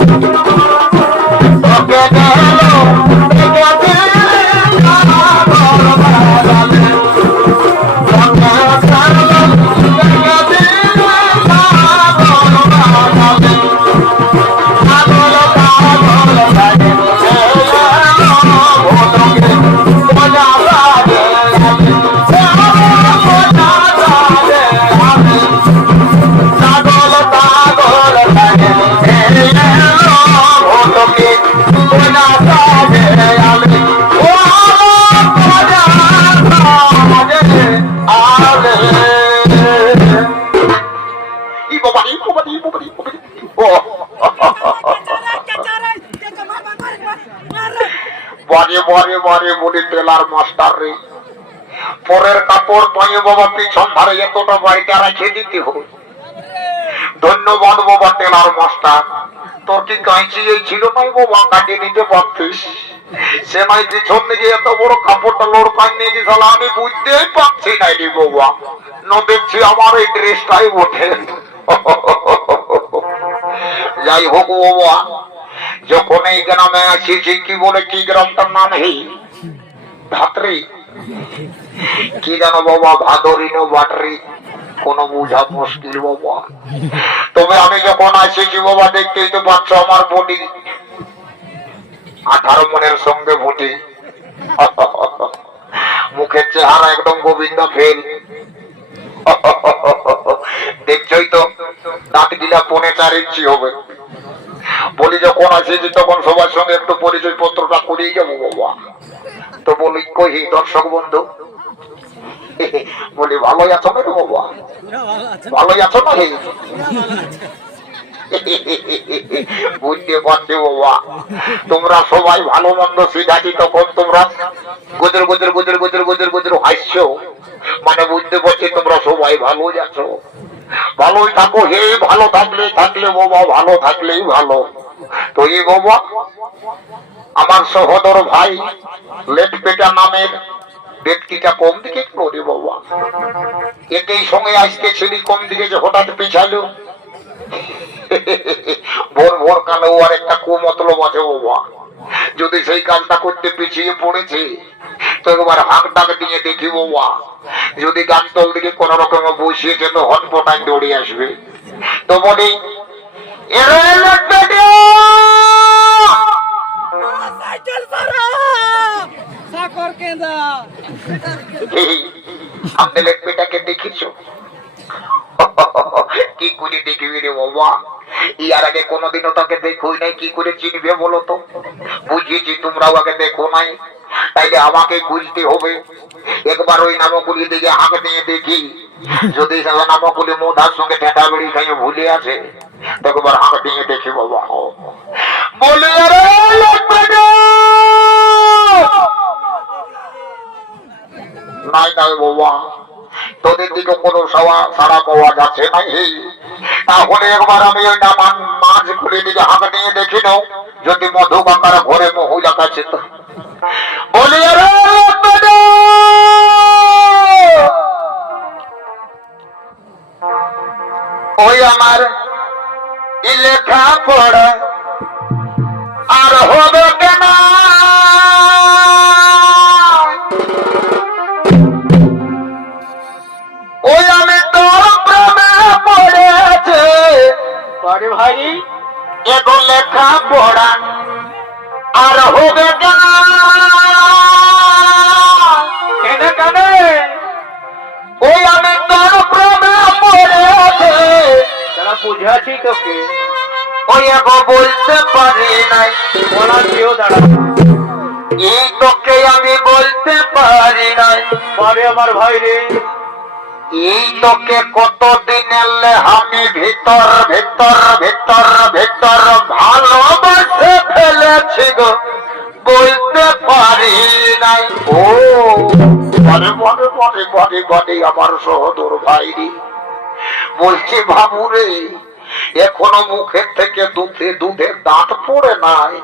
তোকে বলি teller master রে। পরের কাপড় পাইয়ে বাবা পিছন ধারে এতটা বাড়িতে রেখে দিতে হয় ধন্যবাদ বাবা টেলার মাস্টার। তোর কি কাঁচি এই ছিল নাই বাবা? কাটিয়ে নিতে পারতিস। সে নাই পিছন দিকে এত বড় কাপড়টা লোড পাই নিয়েছি তাহলে আমি বুঝতেই পারছি নাই রে বাবা। ন দেখছি আমার এই ড্রেসটাই ওঠে যাই হোক বাবা, যখন এই গ্রামে আসিছি কি বলে, কি গ্রামটার নাম হেই কি জানো বাবা বাটরি বুঝা মুশকিল বাবা। তবে আমি যখন আসিছি বাবা, দেখতেই তো পাচ্ছ আমার বডি আঠারো মনের সঙ্গে ভুটি মুখের চেহারা একদম গোবিন্দ ফেল। দেখছই তো দাঁত গিলা পনে চার ইঞ্চি হবে। বলি যখন আসিছি তখন সবার সঙ্গে একটু পরিচয় পত্রটা করিয়ে যাব বাবা। তো বলি কহি দর্শক বন্ধু? বলি, ভালোই আছো না বাবা? ভালোই আছো না তোমরা সবাই ভালো মন্দ শিখাচ্ছি তখন তোমরা গুজর গুজর গুজর গুজর গুজর গুজর হাসছো। মানে বুঝতে পারছি তোমরা সবাই ভালো আছো। ভালোই থাকো, হে ভালো থাকলে থাকলে বাবা, ভালো থাকলেই ভালো। তো আমার সহোদর ভাই লেট পেটা নামের ব্যক্তিটা কম দিকে করে বাবা? একই সঙ্গে আজকে ছেলে কম দিকে যে হঠাৎ পিছালো? ভোর ভোর কালো আর একটা কুমতলব আছে বাবা। যদি সেই কাজটা করতে পিছিয়ে পড়েছে, তো একবার হাঁক ডাক দিয়ে দেখি বাবা। যদি গান তল দিকে কোন রকমে বসিয়েছে তো হটপটায় দৌড়ে আসবে। তো বলি এরে আমাদের লেটপিটাকে দেখিছো? কি করে দেখবি রে বাবা? ইয়ার আগে কোনোদিনও তাকে দেখোই নাই, কি করে চিনবে বলো তো? বুঝিয়েছি, তোমরাও আগে দেখো নাই। তাইলে আমাকে খুঁজতে হবে। একবার ওই নামকুলি দিকে হাঁক দিয়ে দেখি। যদি নামকুলি মোধার সঙ্গে ঠেটা বেড়ি খাইয়ে ভুলে আছে একবার হাঁক দিয়ে দেখি বাবা। বলে আরে লেটপিটা! নাই নাই বাবা তোদের দিকে কোনো সাওয়া সারা পাওয়া যাচ্ছে হেই তাহলে একবার আমি ওই নামান মাছ খুলে দিকে হাত নিয়ে দেখি নাও, যদি মধু কাকার ঘরে মহিলা কাছে তো বলি ওই আমার লেখা পড়া এগো লেখা পড়া। আর হবে ওই আমি তোর প্রেমে পড়েছে তারা বুঝাছি তোকে, ওই এগো বলতে পারি নাই। বলা কেউ দাঁড়া। এই তোকে আমি বলতে পারি নাই। পারে আমার ভাই রে। এই তোকে কতদিন আমি ভিতর ভিতর ভিতর ভিতর ভালোবাসে ফেলেছি গো। বলতে পারি নাই। ও বলছি, বাবুরে, এখনও মুখের থেকে দুধে দুধের দাঁত পড়ে নাই।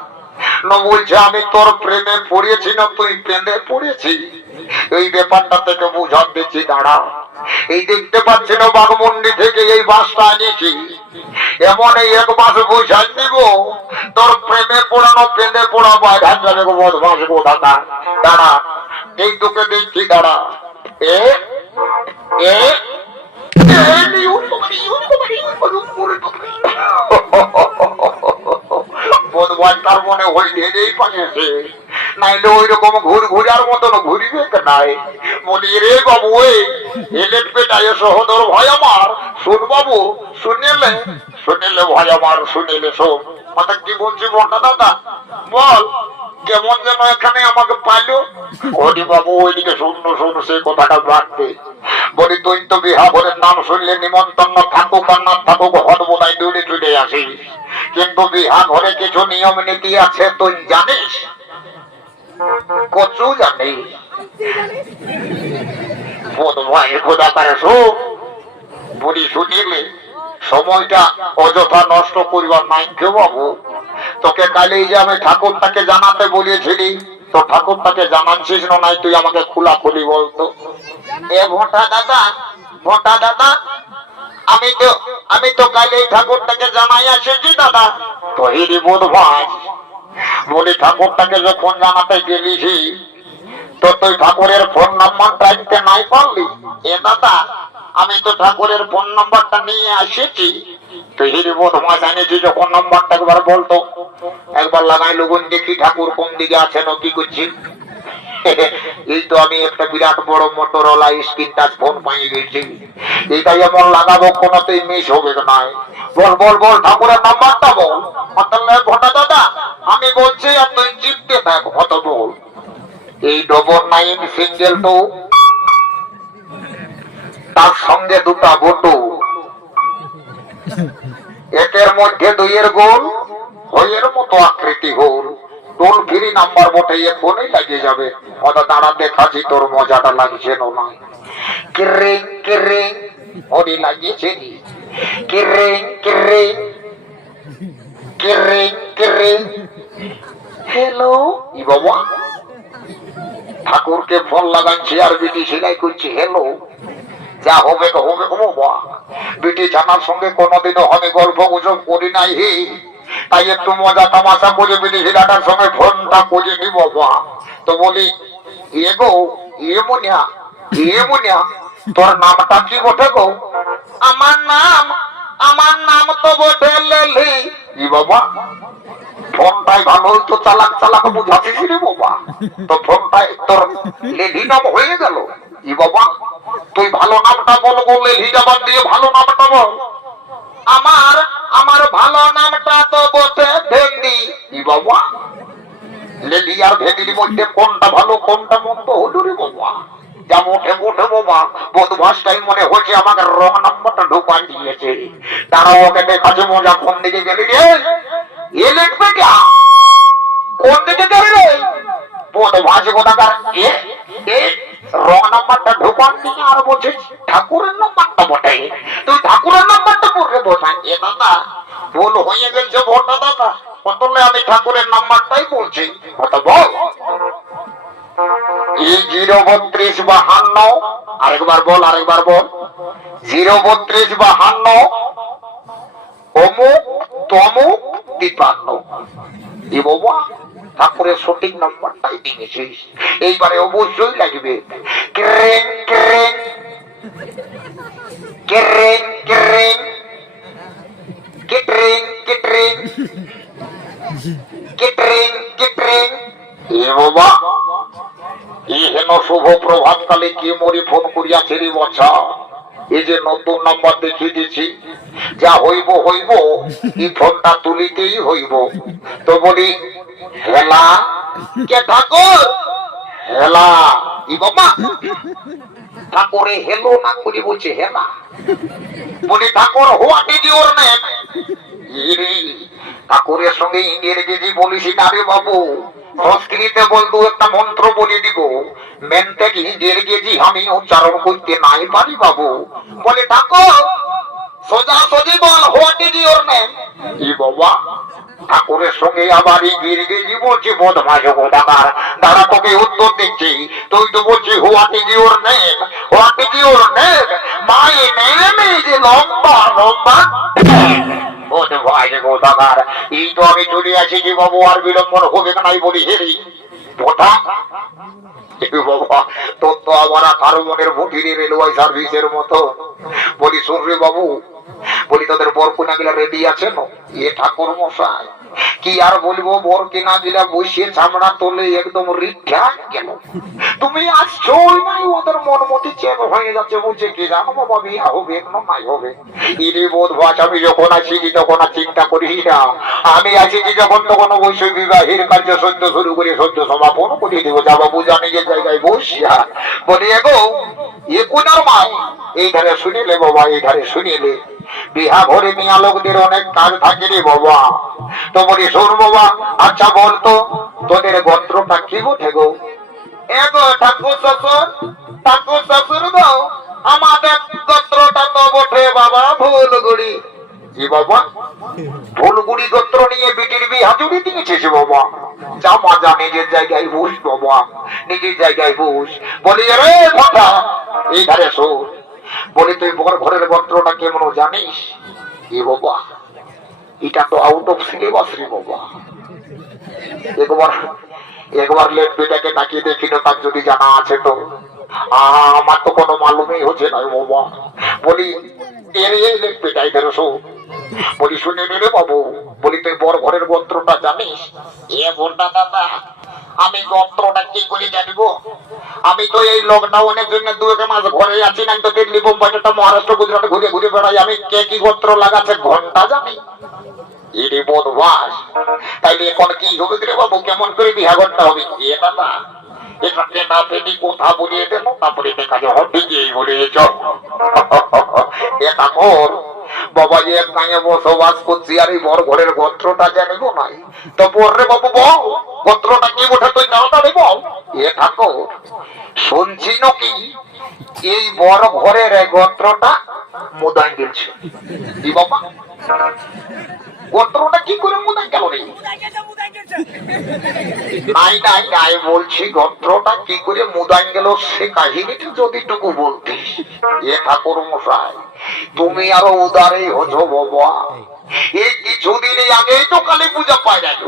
বলছে, আমি তোর প্রেমে পড়েছি না, তুই প্রেমে পড়েছি এই ব্যাপারটা থেকে বুঝান দিচ্ছি, দাঁড়া। এই দেখতে পাচ্ছেন বাঘমন্ডি থেকে এই বাসটা আনিয়েছি এমন এই এক মাস বুঝাই দিব তোর প্রেমে পড়ানো প্রেমে পড়া বাইরে যাবে গো বদমাস গো দাদা। দাঁড়া, এই তোকে দেখছি, দাঁড়া। এ এ বদমাসটার মনে ওই ঢেলেই পাইছে নাইলে ওই রকম ঘুর ঘুরার মতন ঘুরিবে নাই? বলি রে বাবু ওই এলেট পেটায় সহদর ভয় আমার। শুন বাবু, শুনিলে? শুনিলে ভয় আমার, শুনিলে শোন। মানে কি বলছি বলটা দাদা? বল, কেমন যেন এখানে আমাকে পাইলো। ওরি বাবু, ওইদিকে শূন্য শূন্য সেই কথাটা রাখবে। বলি, তুই তো বিহা ভরের নাম শুনলে নিমন্ত্রণ থাকুক আর না থাকুক হট বোধহয় দূরে চলে আসিস। কিন্তু বিহা ঘরে কিছু নিয়ম নীতি আছে, তুই জানিস? কচু জানিস বোধময় খোদা করে শোক বলি শুনিলে সময়টা অযথা নষ্ট করিবার নাই বাবু তোকে কালে যে আমি ঠাকুরটাকে জানাতে বলেছিলি তো ঠাকুরটাকে জানাচ্ছিস না নাই তুই আমাকে খোলা খুলি বলতো এ ভোটা দাদা ভোটা দাদা আমি তো আমি তো কালে এই ঠাকুরটাকে জানাই এসেছি দাদা তো হিরি বোধ ভাই বলি, ঠাকুরটাকে যখন জানাতে গেলিছি তো তুই ঠাকুরের ফোন নাম্বারটা দিতে নাই পারলি? এ দাদা, আমি তো ঠাকুরের ফোন নাম্বারটা নিয়ে আসেছি তুই হিরি বোধ মাস এনেছি যখন নাম্বারটা একবার বলতো। একবার লাগাই লগুন দেখি ঠাকুর কোন দিকে আছে নাকি করছি। এই তো আমি একটা বিরাট বড় মোটরওয়ালা স্ক্রিন টাচ ফোন পাই গেছি। এইটাই এমন লাগাবো, কোনোতেই মিস হবে নাই বল বল বল, ঠাকুরের নাম্বারটা বল। ঘটা দাদা, আমি বলছি তুই চিপতে থাক, কত বল? এই ডবল নাইন সিঙ্গেল টু তার সঙ্গে দুটা বটু। একের মধ্যে দুইয়ের গোল, হইয়ের মতো আকৃতি গোল। টোল ফ্রি নাম্বার বটে এ ফোনে লাগিয়ে যাবে। কত দাঁড়া দেখাচ্ছি, তোর মজাটা লাগছে ঠাকুরকে ফোন লাগাচ্ছি আর বিটি সেলাই করছি, হ্যালো? যা হবে হবে গো বাবা। বিটি জানার সঙ্গে কোনোদিনও আমি গল্প গুজব করি নাই হে। তাই একটু মজা তামাশা করে বিটি হিরাটার সঙ্গে ফোনটা করে নি বাবা। তো বলি এ গো এ মুনিয়া এ তোর নামটা কি বটে গো? আমার নাম আমার নাম তো বটে লেলি। ই বাবা ফোনটাই ভালো তো চালাক চালাক বুঝাচ্ছিস রে বাবা? তো ফোনটাই তোর লেডি নাম হয়ে গেল। ই বাবা তুই ভালো নামটা বল গো বাদ দিয়ে ভালো নামটা বল। আমার আমার ভালো নামটা তো বটে ভেন্ডি ই বাবা লেডি আর মধ্যে কোনটা ভালো, কোনটা মন্দ? হলো বাবা নাম্বারটা ঢোকান আর বলছে, ঠাকুরের নাম্বারটা বটে। তুই ঠাকুরের নাম্বারটা পড়ে বসান এ দাদা, ভুল হয়ে গেছে ভোটা দাদা। বদলে আমি ঠাকুরের নাম্বারটাই বলছি কত বল। জিরো বত্রিশ বাহান্ন, আরেকবার বল আরেকবার বল। জিরো বত্রিশ বাহান্ন, অমুক, তমুক, তিপান্ন। বাবা, ঠাকুরের সঠিক নাম্বারটাই দিয়েছিস এইবারে অবশ্যই লাগবে। ক্রেং ক্রেং ক্রেং। ক্রেং নতুন নাম্বার দেখিয়ে দিছি যা হইব হইব, এই ফোনটা তুলিতেই হইব। তো বলি, হেলা, কে ঠাকুর? হেলা, ই বাবা, ঠাকুরে হেলো না করি বলছে, হেলা। বলি, ঠাকুর হোয়াট ইজ ইউর নেম ঠাকুরের সঙ্গে ইংরেজি বলিস বাবু। সংস্কৃতে বলতো একটা মন্ত্র বলে দিব। মেনতে কি ইংরেজি আমি উচ্চারণ করতে নাই পারি বাবু। বলে ঠাকুর সোজা সোজি বল, হোয়াট ইজ ইউর নেম? ই বাবা, ঠাকুরের সঙ্গে আবার এই গিরগি বলছি বদমাস কোথাকার দাদা তোকে উত্তর দিচ্ছি। তুই তো বলছি, what is your name? What is your name? My name is লম্বা লম্বা বদমাস কোথাকার এই তো আমি চলে আসি বাবু, আর বিলম্বন হবে নাই বলি হেরি কথা বাবা, তোর তো আমার কারও মনের ভুটিরে রেলওয়ে সার্ভিসের মতো। বলি, শুন বাবু বলি, তোদের বর কোনা গিলা রেডি আছে? না। এ ঠাকুর মশাই, কি আর বলব, বর কিনা গিলা বসিয়ে চামড়া তোলে একদম রিঠা গেল তুমি আসছো নাই, ওদের মন মতি চেক হয়ে যাচ্ছে বলছে কি জানো বাবা, বিয়া হবে না নাই হবে? ইরে বোধ ভাষ আমি যখন আছি কি তখন আর চিন্তা করি না। আমি আছি যে যখন তখন অবশ্যই বিবাহের কার্য সদ্য শুরু করে সদ্য সমাপন করে দেবো। যাব বুঝা নিজের জায়গায় বসিয়া বলি, এগো, এ কোনার মাই এই ধারে শুনিলে বাবা এই ধারে শুনিলে বিহা ঘরে মিয়া লোকদের অনেক কাজ থাকে রে বাবা। তো বলি শোন বাবা আচ্ছা বলতো তোদের গোত্রটা কি বটে গো? এগো ঠাকুর শ্বশুর ঠাকুর শ্বশুর গো আমাদের গোত্রটা তো বটে বাবা ভুলগুড়ি। জি বাবা ভুলগুড়ি গোত্র নিয়ে বিটির বিয়ে হাজুড়ি দিয়েছিস বাবা। জামা যা নিজের জায়গায় বস বাবা নিজের জায়গায় বস। বলি রে কথা এই ধারে শোন বলি তুই ঘরের গন্ত্রটা কেমন জানিস? এ বাবা, এটা তো আউট অফ সিলেবাস রে বাবা। একবার একবার লেট বেটাকে তাকিয়ে দেখি না তার যদি জানা আছে তো। আমার তো কোনো মালুমই হচ্ছে না বাবা। বলি বলি, শুনে রে বাবু বলি, তুই বড় ঘরের গোত্রটা জানিস? এ দাদা, আমি গোত্রটা কি করে জানিব? আমি তো এই লকডাউনের জন্য দু এক মাস ঘরে আছি, না তো দিল্লি বোম্বাইটা মহারাষ্ট্র, গুজরাট ঘুরে ঘুরে বেড়াই। আমি কে কি গোত্র লাগাচ্ছে ঘণ্টা জানি? এরে বদমাস, তাইলে এখন কি হবে রে বাবু? কেমন করে বিহা ঘণ্টা হবে? এ দাদা এটাকে না পেটি কথা বলিয়ে দেবো তারপরে দেখা যাবে হবে এই বলেছ। এটা কর বাবা যে গাঁয়ে বসবাস করছি আর এই বর ঘরের গোত্রটা জানিব নাই তো বর বাবু বল, গোত্রটা কি তুই এ ঠাকুর, শুনছি নাকি এই বড় ঘরের গোত্রটা মুদান গেলছে। বাবা? গোত্রটা কি করে মুদান গেল রে? নাই নাই নাই বলছি গোত্রটা কি করে মুদান গেল সে কাহিনীটা যদি টুকু বলতিস। এ ঠাকুর মশাই তুমি আরও উদারেই হছো বাবা। এই কিছুদিন আগেই তো কালী পূজা পাই গেল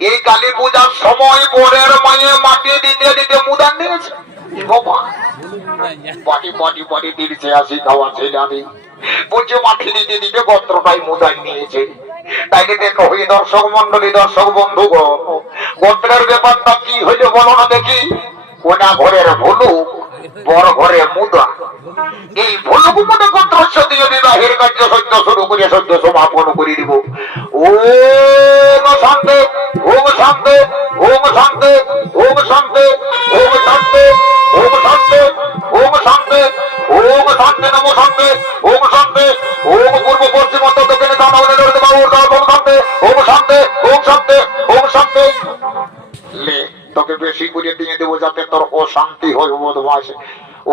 এই কালী পূজার সময় পরের মায়ে মাটি দিতে দিতে মুদান বাবা দিয়েছে আসি খাওয়াছে জানি। বলছে মাটি দিতে দিতে গোত্রটাই মুদান নিয়েছে। তাইলে দেখো ওই দর্শক মন্ডলী, দর্শক বন্ধু গোত্রের ব্যাপারটা কি হইলে বলো না দেখি। কোনা ঘরের ভুলুক বড় ঘরে মুদা। এই ভুলুক মনে গোত্র দিয়ে বিবাহের কার্য সদ্য শুরু করে সদ্য সমাপন করে দিব। ওম শান্তি ওম শান্তি ওম শান্তি ওম শান্তি করে দিয়ে দেবো যাতে তোর অশান্তি হয় বদমাস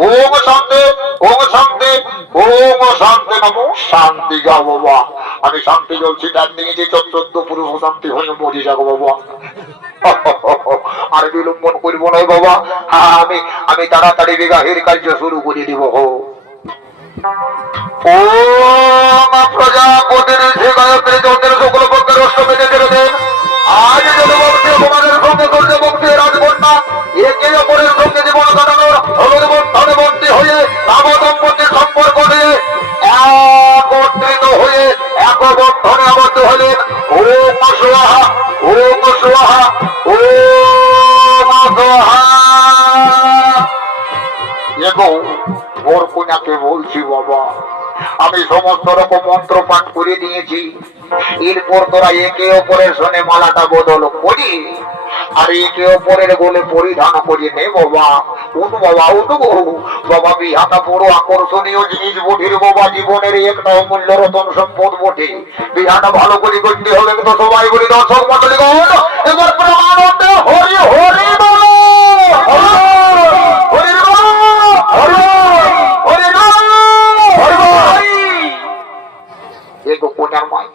ওম শান্তি ওম শান্তি ওম শান্তি, নম শান্তি গা বাবা। আমি শান্তি জ্বলছি তার নিয়ে চোদ্দ পুরুষ শান্তি হয়ে মরি যাব বাবা। আর বিলম্বন করব না বাবা। হ্যাঁ আমি আমি তাড়াতাড়ি বিবাহের কার্য শুরু করে দিব হো ওম প্রজাপতির সে গায়ত্রী চৌধুরী সকল পক্ষের অষ্টমীতে ছেড়ে দেন আজ জনবংশী তোমাদের সঙ্গে সূর্য বংশী করে দিয়েছি। এরপর তোরা একে অপরের সনে মালাটা বদল করি আর একে অপরের গোলে পরিধান করি। নে বাবা, উঠ বাবা উঠ বাবা বিহাটা বড় আকর্ষণীয় জিনিস বটির বাবা, জীবনের একটা অমূল্য রতন সম্পদ বটে। বিহাটা ভালো করে করতে হবে তো সবাই বলি, দর্শক মন্ডলী এবার প্রমাণ হরি হরি বলো। tengo un arma